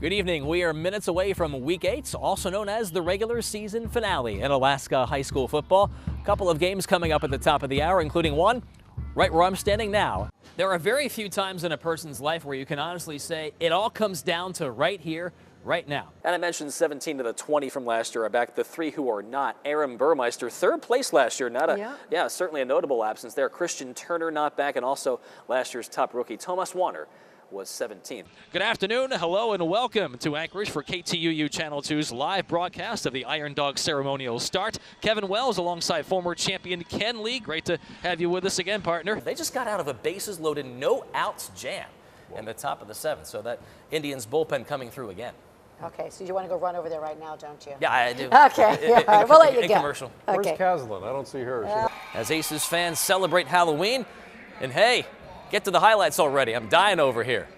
Good evening. We are minutes away from Week 8, also known as the regular season finale in Alaska high school football. A couple of games coming up at the top of the hour, including one right where I'm standing now. There are very few times in a person's life where you can honestly say it all comes down to right here, right now. And I mentioned 17 of the 20 from last year are back. The 3 who are not. Aaron Burmeister, third place last year. Certainly a notable absence there. Christian Turner not back, and also last year's top rookie Thomas Warner was 17. Good afternoon, hello, and welcome to Anchorage for KTUU Channel 2's live broadcast of the Iron Dog ceremonial start. Kevin Wells alongside former champion Ken Lee. Great to have you with us again, partner. They just got out of a bases loaded, no outs jam in the top of the 7th, so that Indians bullpen coming through again. Okay, so you want to go run over there right now, don't you? Yeah, I do. Okay, we'll let you go. Commercial. Where's Caslin? I don't see her. As Aces fans celebrate Halloween, and hey, get to the highlights already. I'm dying over here.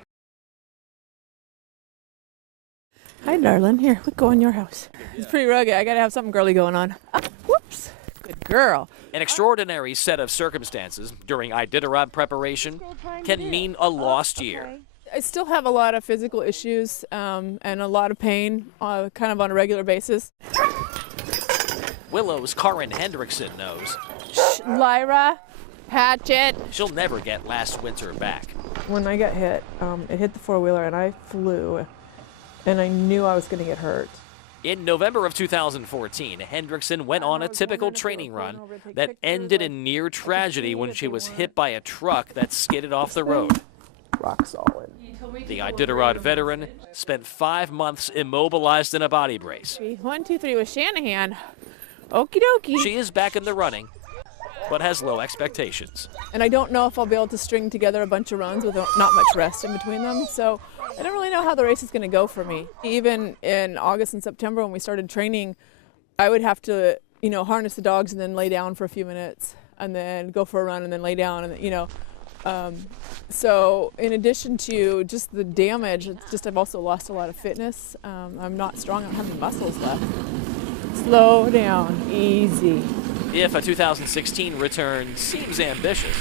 Hi, darling. Here, let's go in your house. It's pretty rugged. I got to have something girly going on. Whoops. Good girl. An extraordinary set of circumstances during Iditarod preparation can mean a lost year. I still have a lot of physical issues and a lot of pain kind of on a regular basis. Willow's Karin Hendrickson knows. Lyra, Hatchet. She'll never get last winter back. When I got hit, it hit the four-wheeler and I flew, and I knew I was going to get hurt. In November of 2014, Hendrickson went on a typical training run that ended in near tragedy when she was hit by a truck that skidded off the road. Rock solid. The Iditarod veteran spent 5 months immobilized in a body brace. 1, 2, 3 with Shanahan. Okie dokie. She is back in the running, but has low expectations. And I don't know if I'll be able to string together a bunch of runs with not much rest in between them. So I don't really know how the race is going to go for me. Even in August and September when we started training, I would have to, harness the dogs and then lay down for a few minutes and then go for a run and then lay down and, so in addition to just the damage, it's just I've also lost a lot of fitness. I'm not strong. I don't have any muscles left. Slow down. Easy. If a 2016 return seems ambitious,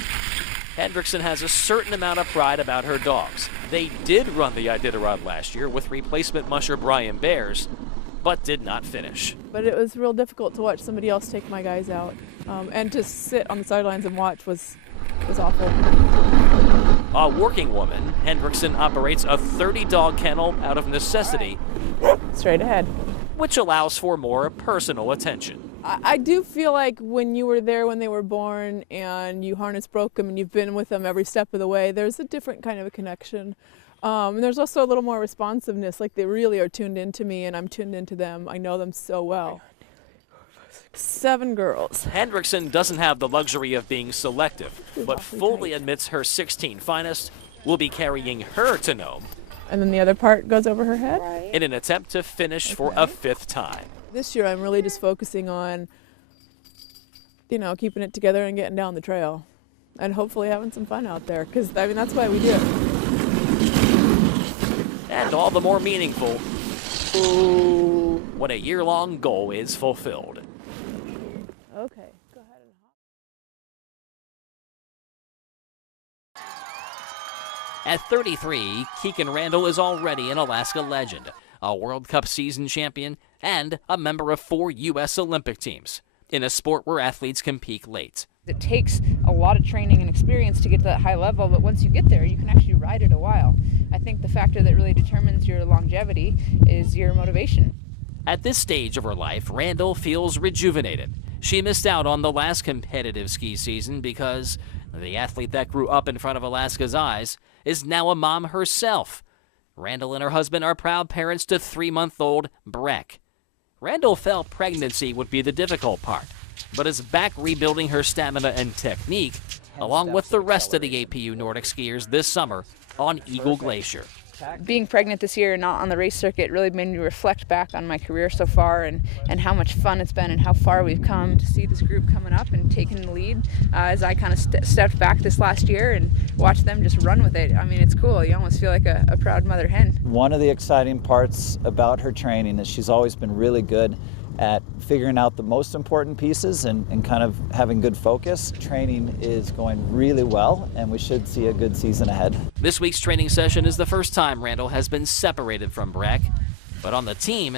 Hendrickson has a certain amount of pride about her dogs. They did run the Iditarod last year with replacement musher Brian Bears, but did not finish. But it was real difficult to watch somebody else take my guys out. And to sit on the sidelines and watch was awful. A working woman, Hendrickson operates a 30-dog kennel out of necessity. Straight ahead. Which allows for more personal attention. I do feel like when you were there when they were born and you harness broke them and you've been with them every step of the way, there's a different kind of a connection. And there's also a little more responsiveness, like they really are tuned into me and I'm tuned into them. I know them so well. 7 girls. Hendrickson doesn't have the luxury of being selective, but fully admits her 16 finest will be carrying her to Nome. And then the other part goes over her head? In an attempt to finish for a 5th time. This year I'm really just focusing on, keeping it together and getting down the trail. And hopefully having some fun out there, because, that's why we do it. And all the more meaningful when a year-long goal is fulfilled. Okay, go ahead and hop. At 33, Keegan Randall is already an Alaska legend, a World Cup season champion, and a member of 4 U.S. Olympic teams, in a sport where athletes can peak late. It takes a lot of training and experience to get to that high level, but once you get there, you can actually ride it a while. I think the factor that really determines your longevity is your motivation. At this stage of her life, Randall feels rejuvenated. She missed out on the last competitive ski season because the athlete that grew up in front of Alaska's eyes is now a mom herself. Randall and her husband are proud parents to 3-month-old Breck. Randall felt pregnancy would be the difficult part, but is back rebuilding her stamina and technique, along with the rest of the APU Nordic skiers this summer on Eagle Glacier. Being pregnant this year and not on the race circuit really made me reflect back on my career so far and how much fun it's been and how far we've come. To see this group coming up and taking the lead as I kind of stepped back this last year and watched them just run with it. It's cool. You almost feel like a proud mother hen. One of the exciting parts about her training is she's always been really good at figuring out the most important pieces and kind of having good focus. Training is going really well, and we should see a good season ahead. This week's training session is the first time Randall has been separated from Breck, but on the team,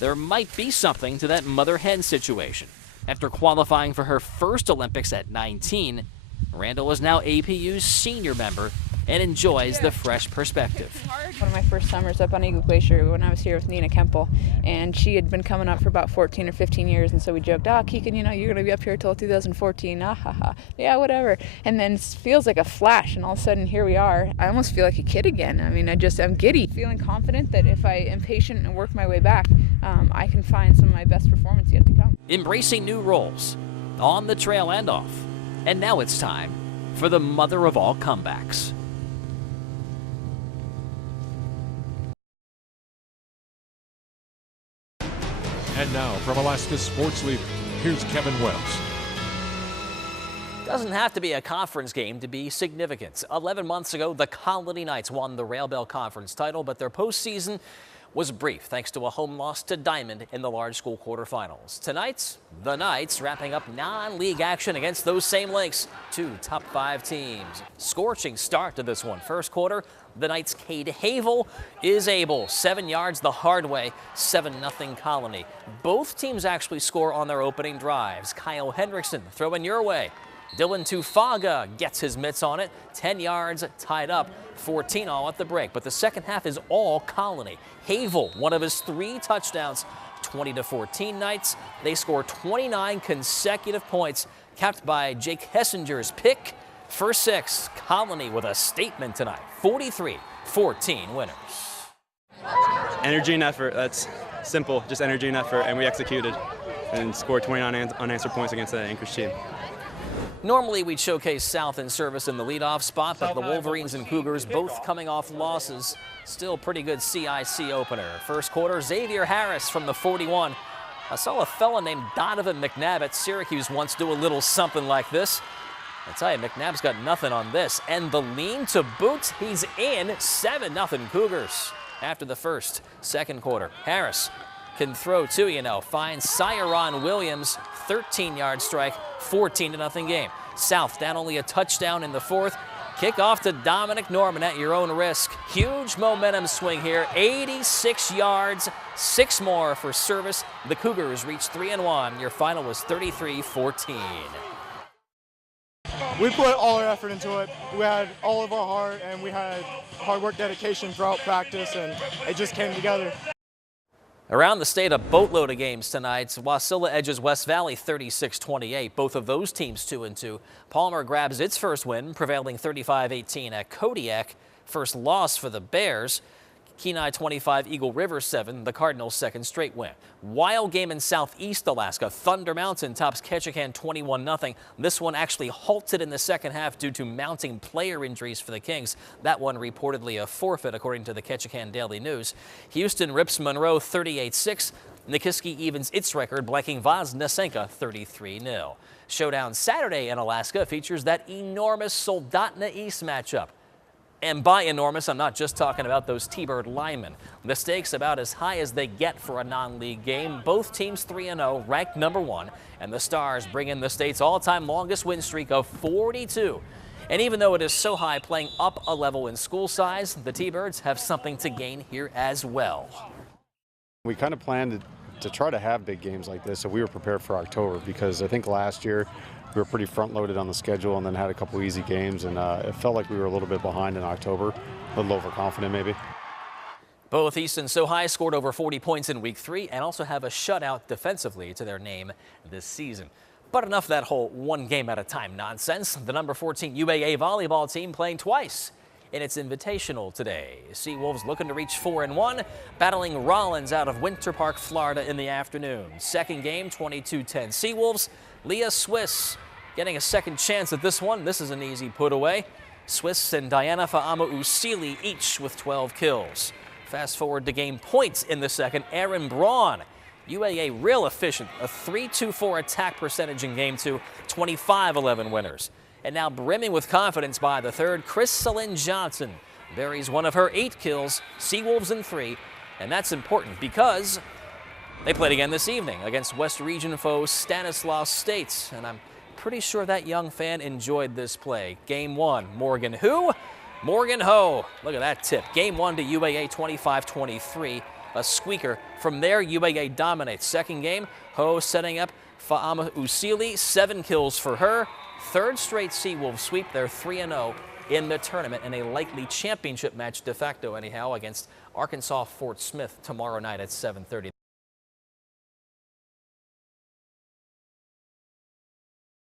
there might be something to that mother-hen situation. After qualifying for her first Olympics at 19, Randall is now APU's senior member and enjoys the fresh perspective. One of my first summers up on Eagle Glacier when I was here with Nina Kempel, and she had been coming up for about 14 or 15 years, and so we joked, Keegan, you're going to be up here till 2014, yeah, whatever. And then it feels like a flash, and all of a sudden here we are. I almost feel like a kid again. I mean, I'm giddy, feeling confident that if I am patient and work my way back, I can find some of my best performance yet to come. Embracing new roles, on the trail and off. And now it's time for the mother of all comebacks. And now from Alaska's sports leader, here's Kevin Wells. Doesn't have to be a conference game to be significant. 11 months ago, the Colony Knights won the Rail Bell Conference title, but their postseason was brief thanks to a home loss to Diamond in the large school quarterfinals. Tonight, the Knights wrapping up non-league action against those same Lynx, 2 top 5 teams. Scorching start to this one. First quarter, the Knights' CADE HAVEL is able. 7 yards the hard way, 7-0 Colony. Both teams actually score on their opening drives. Kyle Hendrickson throwing your way. Dylan Tufaga gets his mitts on it. 10 yards tied up, 14 all at the break. But the second half is all Colony. HAVEL, one of his 3 touchdowns, 20-14 Knights. They score 29 consecutive points, capped by Jake Hessinger's pick. First 6, Colony with a statement tonight, 43-14 winners. Energy and effort, that's simple, just energy and effort, and we executed and scored 29 unanswered points against the Anchorage team. Normally we'd showcase South in service in the leadoff spot, but the Wolverines and Cougars both coming off losses. Still pretty good CIC opener. First quarter, Xavier Harris from the 41. I saw a fella named Donovan McNabb at Syracuse once do a little something like this. I tell you, McNabb's got nothing on this. And the lean to boot, he's in. 7-0 Cougars after the first. Second quarter, Harris can throw too, finds Cyron Williams, 13-yard strike, 14-0 game. South down only a touchdown in the fourth. Kickoff to Dominic Norman at your own risk. Huge momentum swing here, 86 yards, 6 more for service. The Cougars reached 3-1. Your final was 33-14. We put all our effort into it. We had all of our heart, and we had hard work, dedication throughout practice, and it just came together. Around the state, a boatload of games tonight. Wasilla edges West Valley 36-28. Both of those teams 2-2. Palmer grabs its first win, prevailing 35-18 at Kodiak. First loss for the Bears. Kenai 25, Eagle River 7, the Cardinals' second straight win. Wild game in southeast Alaska. Thunder Mountain tops Ketchikan 21-0. This one actually halted in the second half due to mounting player injuries for the Kings. That one reportedly a forfeit, according to the Ketchikan Daily News. Houston rips Monroe 38-6. Nikiski evens its record, blanking Voznesenka 33-0. Showdown Saturday in Alaska features that enormous Soldotna East matchup. And by enormous, I'm not just talking about those T-Bird linemen. The stakes about as high as they get for a non-league game. Both teams 3-0, ranked number 1. And the Stars bring in the state's all-time longest win streak of 42. And even though it is so high, playing up a level in school size, the T-Birds have something to gain here as well. We kind of planned to try to have big games like this, so we were prepared for October, because I think last year we were pretty front-loaded on the schedule and then had a couple easy games, and it felt like we were a little bit behind in October, a little overconfident maybe. Both East and SoHi scored over 40 points in Week 3 and also have a shutout defensively to their name this season. But enough of that whole one game at a time nonsense. The number 14 UAA volleyball team playing twice in its invitational today. Seawolves looking to reach 4-1, battling Rollins out of Winter Park, Florida in the afternoon. Second game, 22-10 Seawolves. Leah Swiss getting a second chance at this one. This is an easy put away. Swiss and Diana Fa'ama-Usili each with 12 kills. Fast forward to game points in the second. Aaron Braun, UAA real efficient, a .324 attack percentage in game 2, 25-11 winners. And now brimming with confidence by the third, Chris Celine Johnson buries one of her 8 kills, Seawolves in 3. And that's important because They played again this evening against West Region foe Stanislaus State, and I'm pretty sure that young fan enjoyed this play. Game 1, Morgan who? Morgan Ho. Look at that tip. Game 1 to UAA 25-23. A squeaker. From there, UAA dominates. Second game, Ho setting up Fa'ama Usili. 7 kills for her. Third straight Seawolves sweep. They're 3-0 in the tournament in a likely championship match de facto anyhow against Arkansas Fort Smith tomorrow night at 7:30.